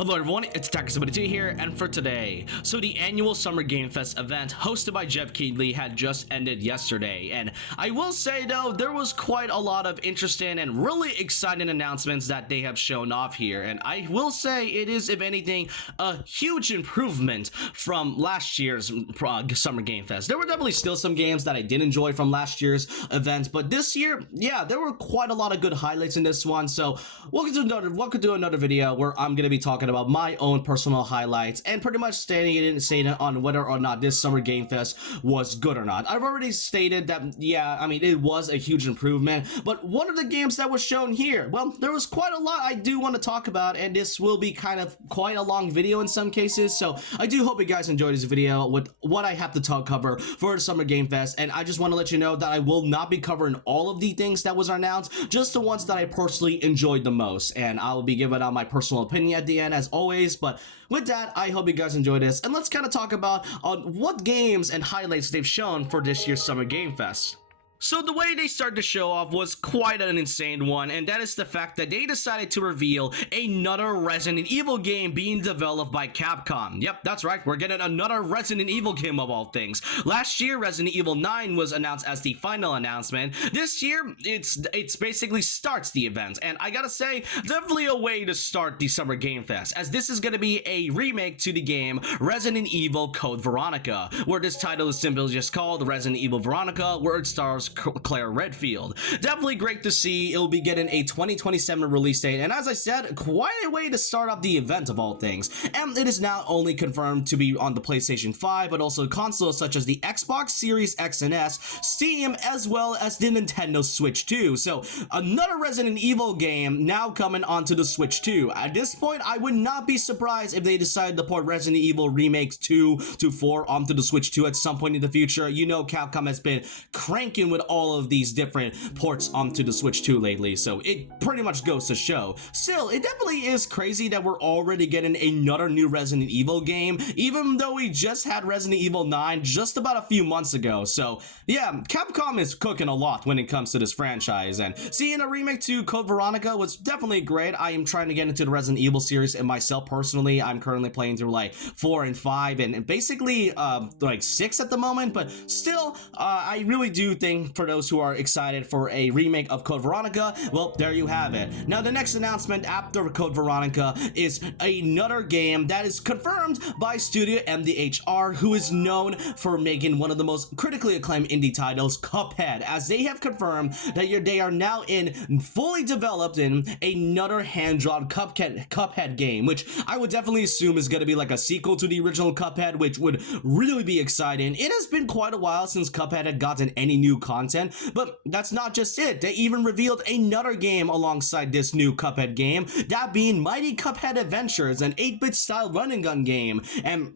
Hello everyone, it's Takasubari2 here, and for today, so the annual Summer Game Fest event hosted by Jeff Keighley had just ended yesterday, and I will say though, there was quite a lot of interesting and really exciting announcements that they have shown off here, and I will say it is, if anything, a huge improvement from last year's Summer Game Fest. There were definitely still some games that I did enjoy from last year's event, but this year, yeah, there were quite a lot of good highlights in this one, so welcome to another video where I'm going to be talking about my own personal highlights and pretty much stating on whether or not this Summer Game Fest was good or not. I've already stated that, yeah, I mean, it was a huge improvement, but what are the games that was shown here? Well, there was quite a lot I do want to talk about, and this will be kind of quite a long video in some cases, so I do hope you guys enjoyed this video with what I have to cover for the Summer Game Fest, and I just want to let you know that I will not be covering all of the things that was announced, just the ones that I personally enjoyed the most, and I'll be giving out my personal opinion at the end as always. But with that, I hope you guys enjoy this, and let's kind of talk about what games and highlights they've shown for this year's Summer Game Fest. So the way they started to show off was quite an insane one, and that is the fact that they decided to reveal another Resident Evil game being developed by Capcom. Yep, that's right, we're getting another Resident Evil game of all things. Last year, Resident Evil 9 was announced as the final announcement. This year, it's basically starts the event, and I gotta say, definitely a way to start the Summer Game Fest, as this is gonna be a remake to the game Resident Evil Code Veronica, where this title is simply just called Resident Evil Veronica, where it stars Claire Redfield. Definitely great to see. It'll be getting a 2027 release date, and as I said, quite a way to start off the event of all things. And it is not only confirmed to be on the PlayStation 5, but also consoles such as the Xbox Series X and S, Steam, as well as the Nintendo Switch 2. So another Resident Evil game now coming onto the Switch 2. At this point, I would not be surprised if they decide to port Resident Evil remakes 2 to 4 onto the Switch 2 at some point in the future. You know, Capcom has been cranking with all of these different ports onto the Switch 2 lately, so it pretty much goes to show. Still, it definitely is crazy that we're already getting another new Resident Evil game, even though we just had Resident Evil 9 just about a few months ago. So yeah, Capcom is cooking a lot when it comes to this franchise, and seeing a remake to Code Veronica was definitely great. I am trying to get into the Resident Evil series, and myself personally, I'm currently playing through like 4 and 5 and basically like 6 at the moment, but still, I really do think for those who are excited for a remake of Code Veronica, well, there you have it. Now, the next announcement after Code Veronica is another game that is confirmed by Studio MDHR, who is known for making one of the most critically acclaimed indie titles, Cuphead, as they have confirmed that they are now fully developed in another hand-drawn Cuphead game, which I would definitely assume is going to be like a sequel to the original Cuphead, which would really be exciting. It has been quite a while since Cuphead had gotten any new content, but that's not just it. They even revealed another game alongside this new Cuphead game, that being Mighty Cuphead Adventures, an 8-bit style run and gun game, and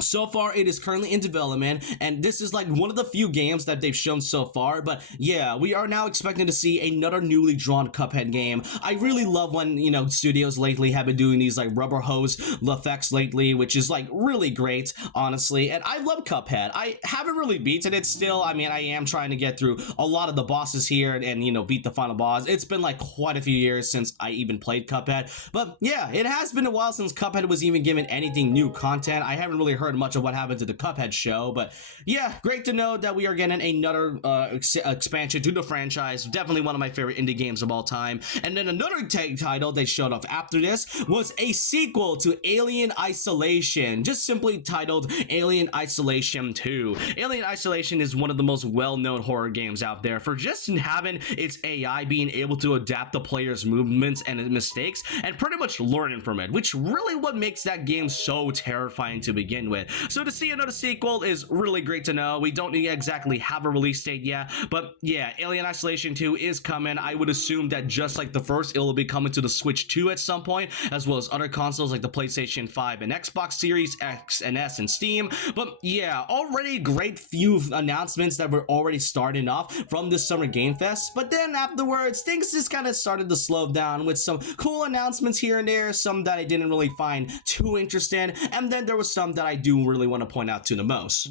so far, it is currently in development, and this is like one of the few games that they've shown so far, but yeah, we are now expecting to see another newly drawn Cuphead game. I really love when, you know, studios lately have been doing these like rubber hose effects lately, which is like really great, honestly, and I love Cuphead. I haven't really beaten it still. I mean, I am trying to get through a lot of the bosses here and you know, beat the final boss. It's been like quite a few years since I even played Cuphead, but yeah, it has been a while since Cuphead was even given anything new content. I haven't really heard much of what happened to the Cuphead show, but yeah, great to know that we are getting another expansion to the franchise. Definitely one of my favorite indie games of all time. And then another title they showed off after this was a sequel to Alien Isolation, just simply titled Alien Isolation 2. Alien Isolation is one of the most well-known horror games out there for just having its AI being able to adapt the player's movements and mistakes and pretty much learning from it, which really what makes that game so terrifying to begin with. So to see another sequel is really great to know. We don't exactly have a release date yet, but yeah, Alien Isolation 2 is coming. I would assume that just like the first, it will be coming to the Switch 2 at some point, as well as other consoles like the PlayStation 5 and Xbox Series X and S and Steam. But yeah, already great few announcements that were already starting off from this Summer Game Fest, but then afterwards, things just kind of started to slow down with some cool announcements here and there, some that I didn't really find too interesting, and then there was some that I do really want to point out to the most.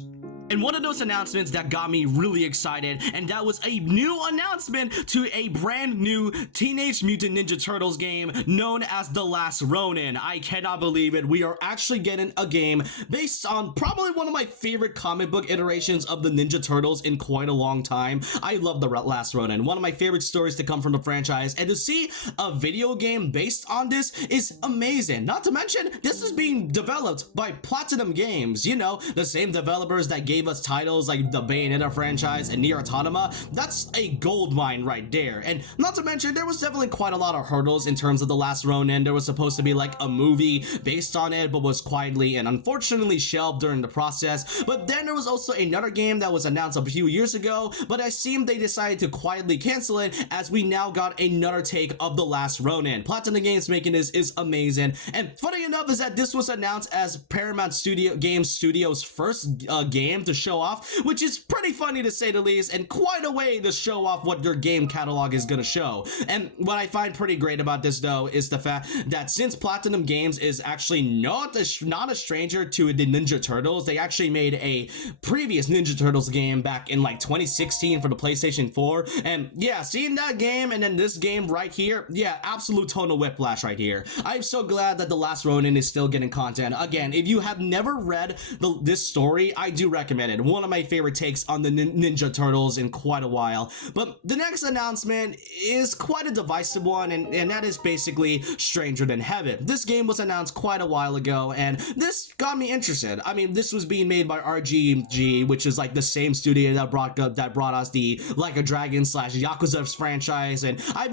And one of those announcements that got me really excited, and that was a new announcement to a brand new Teenage Mutant Ninja Turtles game known as The Last Ronin. I cannot believe it. We are actually getting a game based on probably one of my favorite comic book iterations of the Ninja Turtles in quite a long time. I love The Last Ronin, one of my favorite stories to come from the franchise, and to see a video game based on this is amazing. Not to mention, this is being developed by Platinum Games, you know, the same developers that gave us titles like the Bayonetta franchise and Nier Automata. That's a gold mine right there. And not to mention, there was definitely quite a lot of hurdles in terms of The Last Ronin. There was supposed to be like a movie based on it, but was quietly and unfortunately shelved during the process. But then there was also another game that was announced a few years ago, but I seem they decided to quietly cancel it, as we now got another take of The Last Ronin. Platinum Games making this is amazing. And funny enough is that this was announced as Paramount Games Studios' first game to show off, which is pretty funny to say the least, and quite a way to show off what their game catalog is gonna show. And what I find pretty great about this though is the fact that since Platinum Games is actually not a stranger to the Ninja Turtles, they actually made a previous Ninja Turtles game back in like 2016 for the PlayStation 4, and yeah, seeing that game and then this game right here, yeah, absolute tonal whiplash right here. I'm so glad that The Last Ronin is still getting content. Again, if you have never read this story, I do recommend it. One of my favorite takes on the Ninja Turtles in quite a while. But the next announcement is quite a divisive one, and that is basically Stranger Than Heaven. This game was announced quite a while ago, and this got me interested. I mean, this was being made by RGG, which is like the same studio that brought us the Like a Dragon / Yakuza franchise, and I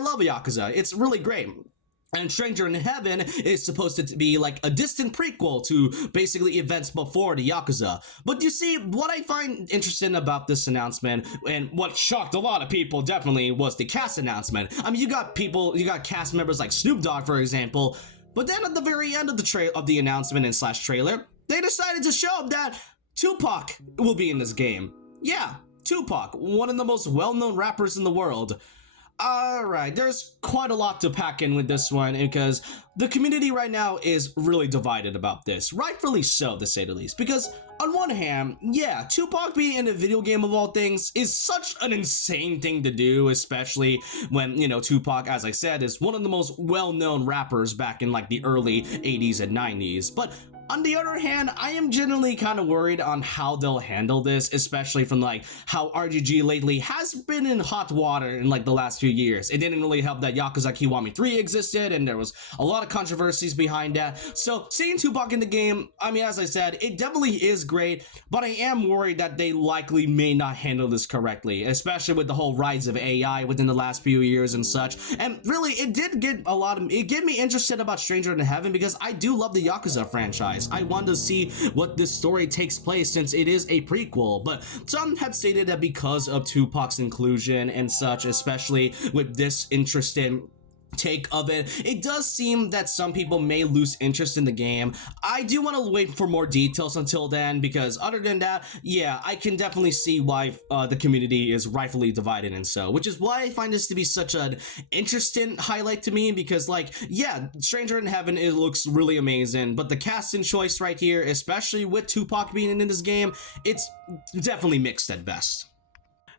love Yakuza. It's really great. And Stranger in Heaven is supposed to be like a distant prequel to basically events before the Yakuza. But you see, what I find interesting about this announcement, and what shocked a lot of people definitely, was the cast announcement. I mean, you got cast members like Snoop Dogg, for example, but then at the very end of the announcement and / trailer, they decided to show that Tupac will be in this game. Yeah, Tupac, one of the most well-known rappers in the world. Alright, there's quite a lot to pack in with this one, because the community right now is really divided about this. Rightfully so, to say the least, because on one hand, yeah, Tupac being in a video game of all things is such an insane thing to do, especially when, you know, Tupac, as I said, is one of the most well-known rappers back in like the early 80s and 90s. But on the other hand, I am genuinely kind of worried on how they'll handle this, especially from like how RGG lately has been in hot water in like the last few years. It didn't really help that Yakuza Kiwami 3 existed, and there was a lot of controversies behind that. So seeing Tupac in the game, I mean, as I said, it definitely is great, but I am worried that they likely may not handle this correctly, especially with the whole rise of AI within the last few years and such. And really, it get me interested about Stranger in Heaven, because I do love the Yakuza franchise. I want to see what this story takes place, since it is a prequel, but some have stated that because of Tupac's inclusion and such, especially with this interesting take of it, it does seem that some people may lose interest in the game. I do want to wait for more details until then, because other than that, yeah, I can definitely see why the community is rightfully divided, and so, which is why I find this to be such an interesting highlight to me, because like, yeah, Stranger in Heaven, it looks really amazing, but the casting choice right here, especially with Tupac being in this game, it's definitely mixed at best.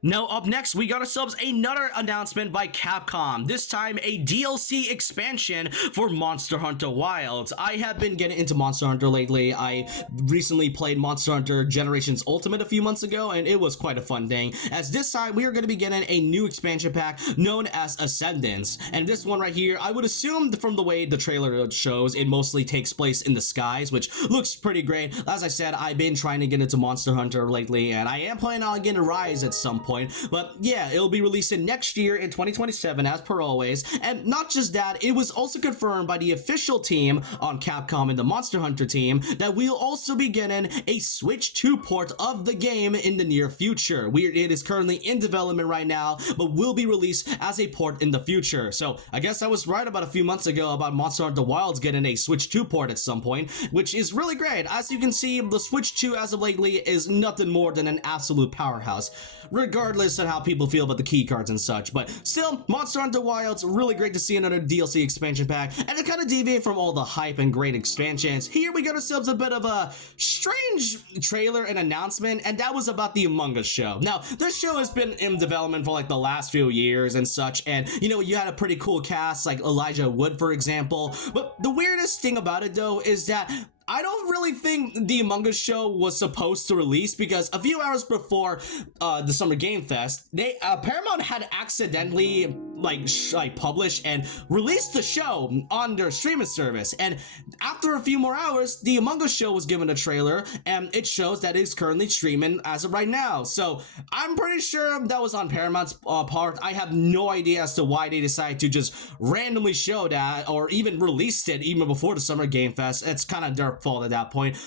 Now up next, we got ourselves another announcement by Capcom, this time a DLC expansion for Monster Hunter Wilds. I have been getting into Monster Hunter lately. I recently played Monster Hunter Generations Ultimate a few months ago, and it was quite a fun thing, as this time we are going to be getting a new expansion pack known as Ascendance. And this one right here, I would assume from the way the trailer shows, it mostly takes place in the skies, which looks pretty great. As I said, I've been trying to get into Monster Hunter lately, and I am planning on getting Rise at some point. But yeah, it'll be releasing next year in 2027 as per always. And not just that, it was also confirmed by the official team on Capcom and the Monster Hunter team that we'll also be getting a Switch 2 port of the game in the near future. It is currently in development right now, but will be released as a port in the future. So I guess I was right about a few months ago about Monster Hunter Wilds getting a Switch 2 port at some point, which is really great. As you can see, the Switch 2 as of lately is nothing more than an absolute powerhouse. Regardless regardless of how people feel about the key cards and such. But still, Monster Hunter Wilds, really great to see another DLC expansion pack, and to kind of deviate from all the hype and great expansions, here we got ourselves a bit of a strange trailer and announcement, and that was about the Among Us show. Now, this show has been in development for like the last few years and such, and you know, you had a pretty cool cast like Elijah Wood, for example. But the weirdest thing about it though is that I don't really think the Among Us show was supposed to release, because a few hours before the Summer Game Fest, they Paramount had accidentally like published and released the show on their streaming service, and after a few more hours, the Among Us show was given a trailer, and it shows that it's currently streaming as of right now. So I'm pretty sure that was on Paramount's part. I have no idea as to why they decided to just randomly show that, or even released it even before the Summer Game Fest. It's kind of their fault at that point.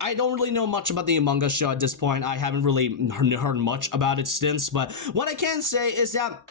I don't really know much about the Among Us show at this point. I haven't really heard much about it since, but what I can say is that,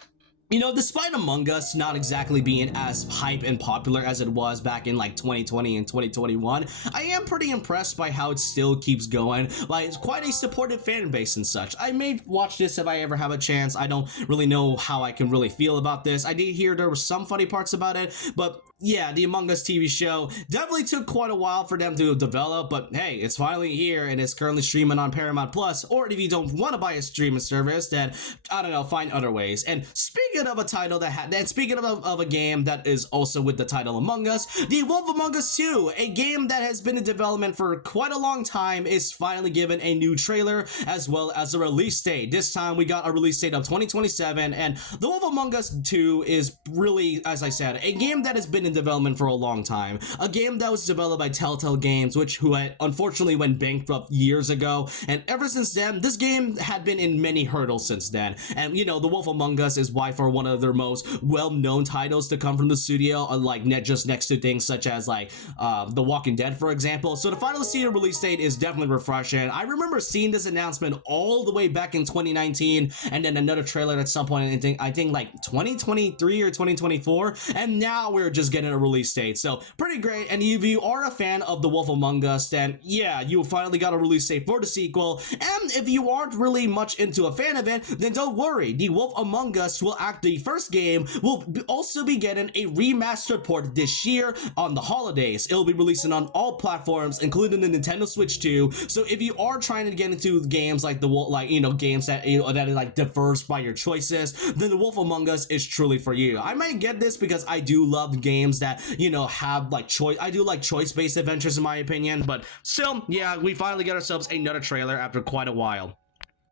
you know, despite Among Us not exactly being as hype and popular as it was back in like 2020 and 2021, I am pretty impressed by how it still keeps going. Like, it's quite a supportive fan base and such. I may watch this if I ever have a chance. I don't really know how I can really feel about this. I did hear there were some funny parts about it, but yeah, the Among Us TV show definitely took quite a while for them to develop, but hey, it's finally here and it's currently streaming on Paramount Plus. Or if you don't want to buy a streaming service, then I don't know, find other ways. And speaking of a title speaking of a game that is also with the title Among Us, The Wolf Among Us 2, a game that has been in development for quite a long time, is finally given a new trailer as well as a release date. This time we got a release date of 2027, and The Wolf Among Us 2 is really, as I said, a game that has been in development for a long time. A game that was developed by Telltale Games, who had unfortunately went bankrupt years ago, and ever since then, this game had been in many hurdles since then. And you know, The Wolf Among Us is by far one of their most well-known titles to come from the studio, like just next to things such as like The Walking Dead, for example. So to finally see a release date is definitely refreshing. I remember seeing this announcement all the way back in 2019, and then another trailer at some point, I think like 2023 or 2024, and now we're just getting a release date. So pretty great. And if you are a fan of The Wolf Among Us, then yeah, you finally got a release date for the sequel. And if you aren't really much into a fan of it, then don't worry, The Wolf Among Us the first game will also be getting a remastered port this year on the holidays. It'll be releasing on all platforms, including the Nintendo Switch 2. So if you are trying to get into games like games that that are like diverse by your choices, then The Wolf Among Us is truly for you. I might get this because I do love games that, you know, have like choice. I do like choice-based adventures in my opinion, but still, yeah, we finally got ourselves another trailer after quite a while.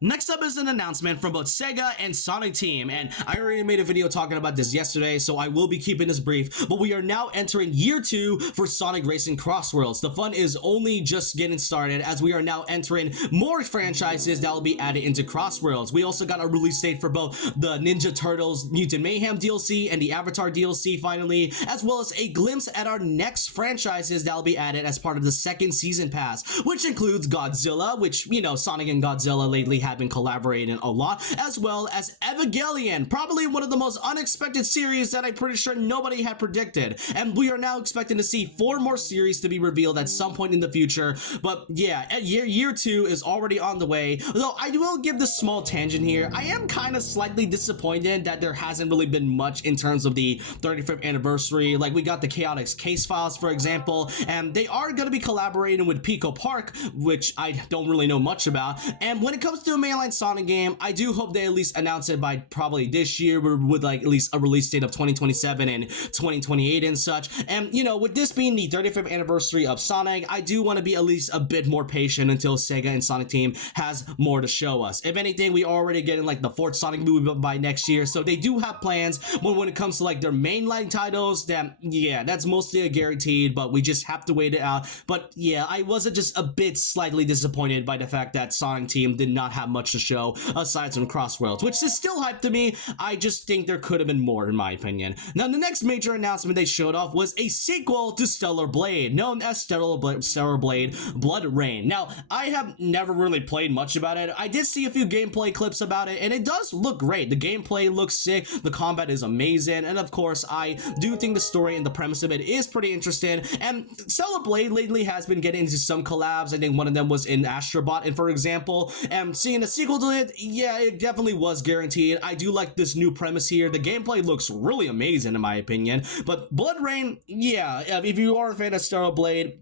Next up is an announcement from both Sega and Sonic Team, and I already made a video talking about this yesterday, so I will be keeping this brief, but we are now entering year 2 for Sonic Racing Crossworlds. The fun is only just getting started, as we are now entering more franchises that will be added into Crossworlds. We also got a release date for both the Ninja Turtles Mutant Mayhem DLC and the Avatar DLC finally, as well as a glimpse at our next franchises that will be added as part of the second season pass, which includes Godzilla, which, you know, Sonic and Godzilla lately have been collaborating a lot, as well as Evangelion, probably one of the most unexpected series that I'm pretty sure nobody had predicted. And we are now expecting to see 4 more series to be revealed at some point in the future. But yeah, year 2 is already on the way. Though I will give this small tangent here. I am kind of slightly disappointed that there hasn't really been much in terms of the 35th anniversary. Like, we got the Chaotix Case Files, for example, and they are going to be collaborating with Pico Park, which I don't really know much about. And when it comes to a mainline Sonic game, I do hope they at least announce it by probably this year, with like at least a release date of 2027 and 2028 and such. And you know, with this being the 35th anniversary of Sonic, I do want to be at least a bit more patient until Sega and Sonic Team has more to show us. If anything, we already getting like the 4th Sonic movie by next year, so they do have plans. But when it comes to like their mainline titles, then yeah, that's mostly a guaranteed, but we just have to wait it out. But yeah, I was just a bit slightly disappointed by the fact that Sonic Team did not have much to show aside from Crossworlds, which is still hype to me. I just think there could have been more, in my opinion. Now, the next major announcement they showed off was a sequel to Stellar Blade, known as Stellar Blade Blood Rain. Now, I have never really played much about it. I did see a few gameplay clips about it, and it does look great. The gameplay looks sick, the combat is amazing, and of course, I do think the story and the premise of it is pretty interesting. And Stellar Blade lately has been getting into some collabs. I think one of them was in Astrobot, and for example, and seeing mean, a sequel to it, yeah, it definitely was guaranteed. I do like this new premise here. The gameplay looks really amazing in my opinion. But Blood Rain, yeah, if you are a fan of Stellar Blade,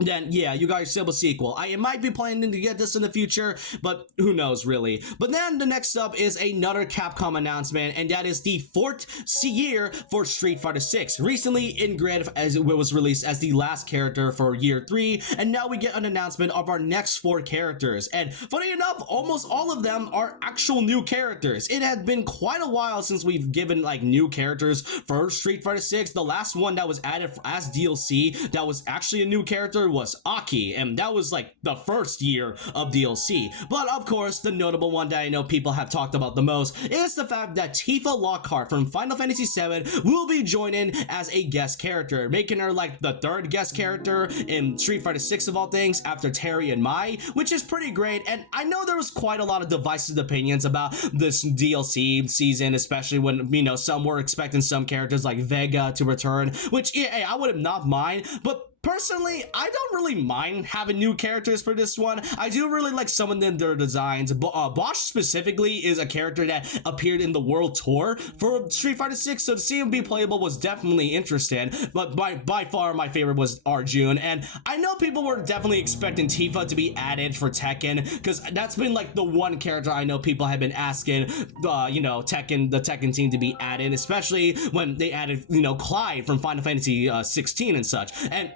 then yeah, you got yourself a sequel. I might be planning to get this in the future, but who knows really. But then the next up is another Capcom announcement, and that is the fourth year for Street Fighter 6. Recently, Ingrid as it was released as the last character for year 3, and now we get an announcement of our next 4 characters. And funny enough, almost all of them are actual new characters. It had been quite a while since we've given like new characters for Street Fighter 6. The last one that was added as DLC that was actually a new character was Aki, and that was like the first year of DLC. But of course, the notable one that I know people have talked about the most is the fact that Tifa Lockhart from Final Fantasy VII will be joining as a guest character, making her like the 3rd guest character in Street Fighter 6 of all things after Terry and Mai, which is pretty great. And I know there was quite a lot of divisive opinions about this DLC season, especially when, you know, some were expecting some characters like Vega to return, which yeah, I would have not mind, but personally, I don't really mind having new characters for this one. I do really like some of their designs. Bosch specifically is a character that appeared in the World Tour for Street Fighter 6, so to see him be playable was definitely interesting. But by far, my favorite was Arjun, and I know people were definitely expecting Tifa to be added for Tekken, because that's been like the one character I know people have been asking, you know, the Tekken team to be added, especially when they added, you know, Clyde from Final Fantasy 16 and such. And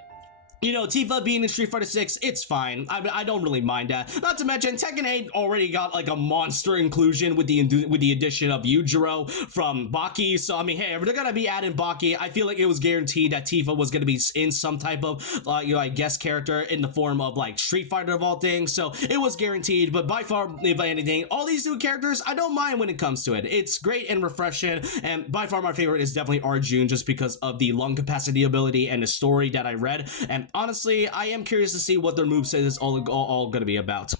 you know, Tifa being in Street Fighter 6, it's fine. I don't really mind that. Not to mention, Tekken 8 already got like a monster inclusion with the addition of Yujiro from Baki. So I mean, hey, if they're gonna be adding Baki, I feel like it was guaranteed that Tifa was gonna be in some type of you know, like guest character in the form of like Street Fighter of all things. So it was guaranteed. But by far, if anything, all these new characters, I don't mind when it comes to it. It's great and refreshing. And by far, my favorite is definitely Arjun, just because of the lung capacity ability and the story that I read. And honestly, I am curious to see what their moveset is all gonna be about.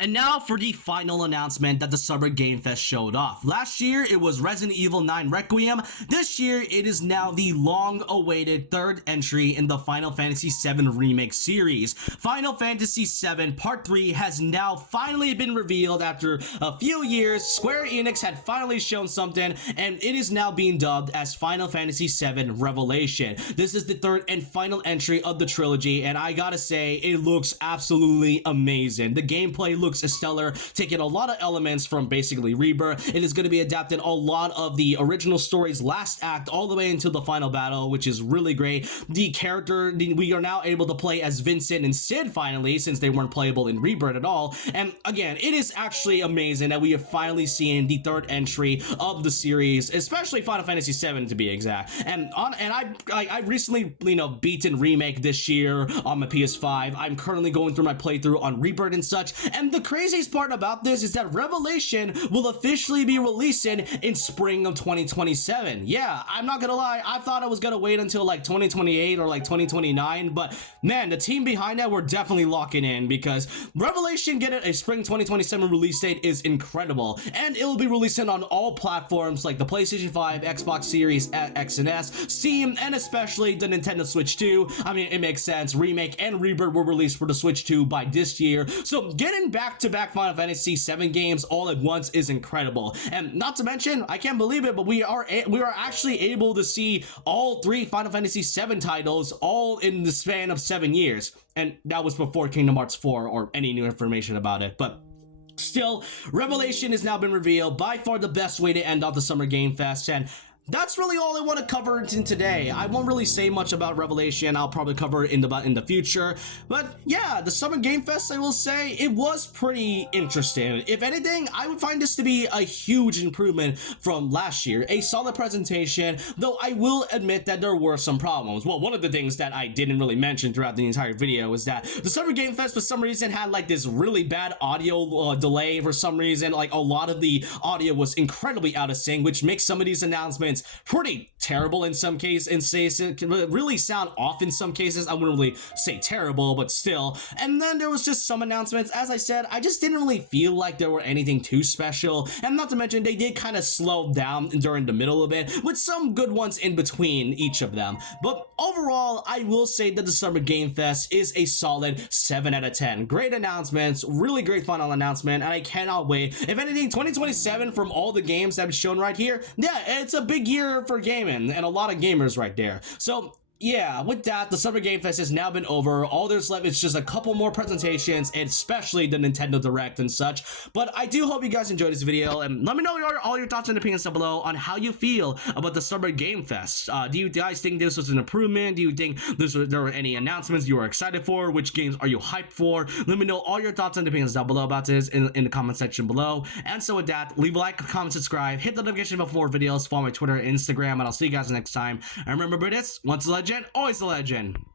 And now for the final announcement that the Summer Game Fest showed off. Last year, it was Resident Evil 9 Requiem. This year, it is now the long-awaited 3rd entry in the Final Fantasy VII Remake series. Final Fantasy VII Part 3 has now finally been revealed after a few years. Square Enix had finally shown something, and it is now being dubbed as Final Fantasy VII Revelation. This is the 3rd and final entry of the trilogy, and I gotta say, it looks absolutely amazing. The gameplay looks stellar, taking a lot of elements from basically Rebirth. It is going to be adapting a lot of the original story's last act all the way into the final battle, which is really great. The character, we are now able to play as Vincent and Sid finally, since they weren't playable in Rebirth at all. And again, it is actually amazing that we have finally seen the 3rd entry of the series, especially Final Fantasy VII to be exact. And I recently, you know, beaten Remake this year on my PS5. I'm currently going through my playthrough on Rebirth and such, and the craziest part about this is that Revelation will officially be releasing in spring of 2027. Yeah, I'm not gonna lie, I thought I was gonna wait until like 2028 or like 2029, but man, the team behind that were definitely locking in, because Revelation getting a spring 2027 release date is incredible, and it will be releasing on all platforms like the PlayStation 5, Xbox Series X and S, Steam, and especially the Nintendo Switch 2. I mean, it makes sense. Remake and Rebirth were released for the Switch 2 by this year, so getting back-to-back Final Fantasy VII games all at once is incredible. And not to mention, I can't believe it, but we are actually able to see all 3 Final Fantasy VII titles all in the span of 7 years. And that was before Kingdom Hearts 4 or any new information about it. But still, Revelation has now been revealed. By far the best way to end off the Summer Game Fest, and that's really all I want to cover in today. I won't really say much about Revelation. I'll probably cover it in the future. But yeah, the Summer Game Fest, I will say, it was pretty interesting. If anything, I would find this to be a huge improvement from last year. A solid presentation, though I will admit that there were some problems. Well, one of the things that I didn't really mention throughout the entire video was that the Summer Game Fest for some reason had like this really bad audio delay for some reason. Like a lot of the audio was incredibly out of sync, which makes some of these announcements announcements pretty terrible in some cases, and say it can really sound off in some cases. I wouldn't really say terrible, but still. And then there was just some announcements. As I said, I just didn't really feel like there were anything too special, and not to mention they did kind of slow down during the middle of it, with some good ones in between each of them. But overall, I will say that the Summer Game Fest is a solid 7 out of 10. Great announcements, really great final announcement, and I cannot wait. If anything, 2027 from all the games that I've shown right here, yeah, it's a big year for gaming and a lot of gamers right there. So yeah, with that, the Summer Game Fest has now been over. All there's left is just a couple more presentations, and especially the Nintendo Direct and such. But I do hope you guys enjoyed this video, and let me know all your thoughts and opinions down below on how you feel about the Summer Game Fest. Do you guys think this was an improvement? Do you think there were any announcements you were excited for? Which games are you hyped for? Let me know all your thoughts and opinions down below about this in the comment section below. And so with that, leave a like, comment, subscribe, hit the notification bell for more videos, follow my Twitter and Instagram, and I'll see you guys next time. And remember this, once a legend, always a legend.